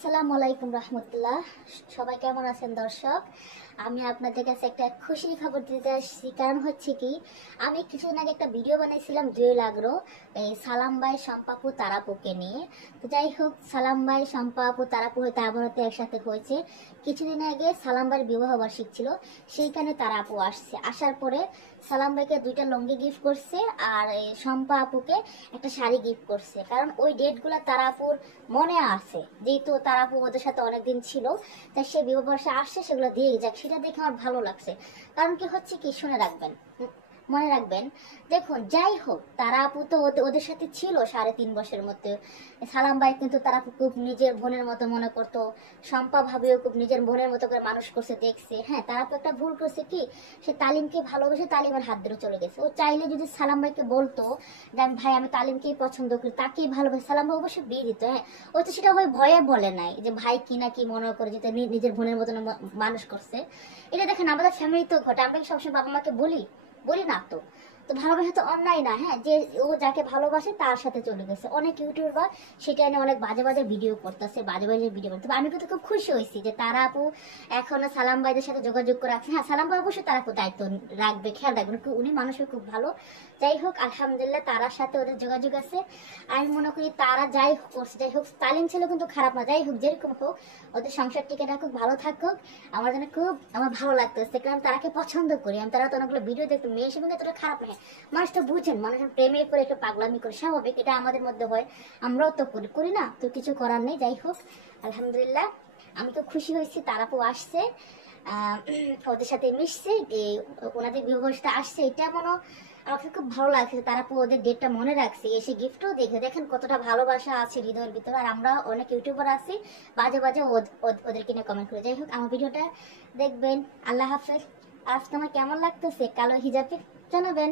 আসসালামু আলাইকুম রহমতুল্লাহ। সবাই কেমন আছেন দর্শক? আমি আপনাদের কাছে একটা খুশির খবর দিতে আসছি। কারণ হচ্ছে কি, আমি কিছুদিন আগে একটা ভিডিও বানাইছিলাম জুয়েল আগ্রো, এই সালাম ভাই, শম্পাপু, তারাপুকে নিয়ে। তো যাই হোক, সালাম ভাই, শম্পাপু, তারাপু হয়তো আবার হয়তো একসাথে হয়েছে। কিছুদিন আগে সালাম ভাইয়ের বিবাহ বার্ষিক ছিল, সেইখানে তারাপু আসছে। আসার পরে সালাম ভাইকে দুইটা লুঙ্গি গিফট করছে, আর এই শম্পা আপুকে একটা শাড়ি গিফট করছে। কারণ ওই ডেটগুলো তারাপুর মনে আছে, যেহেতু তারাপু ওদের সাথে অনেকদিন ছিল, তাই সে বিবাহ বর্ষে আসছে, সেগুলো দিয়ে যাক, সেটা দেখে আমার ভালো লাগছে। কারণ কি হচ্ছে কি, শুনে রাখবেন, মনে রাখবেন। দেখুন, যাই হোক, তারা আপু তো ওদের সাথে ছিল 3.5 বছরের মধ্যে। সালাম ভাই কিন্তু তারা খুব নিজের বোনের মতো মনে করতো। শম্পা ভাবিও খুব নিজের বোনের মতো করে মানুষ করছে, দেখছে। হ্যাঁ, তারা তো একটা ভুল করছে কি, সে তালিমকে ভালোবেসে তালিমের হাত ধরে চলে গেছে। ও চাইলে যদি সালাম ভাইকে বলতো যে ভাই আমি তালিমকেই পছন্দ করি, তাকেই ভালোবাসি, সালাম ভাই অবশ্যই বিয়ে দিত। হ্যাঁ, ও তো সেটা ওই ভয়ে বলে নাই যে ভাই কি না কি মনে করে, যেটা নিজের বোনের মতন মানুষ করছে। এটা দেখেন আমাদের ফ্যামিলি তো ঘটে। আমরা কি সবসময় বাবা মাকে বলি? বলি না তো। তো ভালোবাসা তো অন্যায় না। হ্যাঁ, যে ও যাকে ভালোবাসে তার সাথে চলে গেছে। অনেক ইউটিউবার সেটা নিয়ে অনেক বাজে বাজে ভিডিও করতেছে, বাজে বাজে ভিডিও করতে। আমি কিন্তু খুব খুশি হয়েছি যে তারা আপু এখনো সালাম ভাইদের সাথে যোগাযোগ করে রাখছে। হ্যাঁ, সালাম ভাই অবশ্যই তারা খুব দায়িত্ব রাখবে, খেয়াল রাখবেন, উনি মানুষের খুব ভালো। যাই হোক, আলহামদুলিল্লাহ তারার সাথে ওদের যোগাযোগ আছে। আমি মনে করি তারা যাই করছে, যাই হোক, তালিম ছিল কিন্তু খারাপ না। যাই হোক, যেরকম হোক, ওদের সংসার টিকে থাকুক, ভালো থাকুক। আমার জন্য খুব আমার ভালো লাগতেছে, কারণ তারাকে পছন্দ করি আমি। তারা তো অনেকগুলো ভিডিও দেখতো, মেয়ে হিসেবে এতটা খারাপ নয়। মানুষ তো বুঝেন, মানুষের প্রেমে করে একটু পাগলামি করে, স্বাভাবিক, এটা আমাদের মধ্যে হয়, আমরাও তো করি না, তো কিছু করার নেই। যাই হোক, আলহামদুলিল্লাহ আমি তো খুশি হয়েছি তারাপু আসছে, ওদের সাথে মিশছে, ওনাদের বিবাহটা আসছে, এটা মনে আমাকে খুব ভালো লাগছে। তারাপু ওদের ডেটটা মনে রাখছে, এসে গিফটও দেখে, দেখেন কতটা ভালোবাসা আছে হৃদয়ের ভিতরে। আর আমরা অনেক ইউটিউবার আছি, বাজে বাজে ওদেরকে নিয়ে কমেন্ট করে। যাই হোক, আমার ভিডিওটা দেখবেন। আল্লাহ হাফেজ। আজ তোমার কেমন লাগতেছে কালো হিজাবে জানাবেন।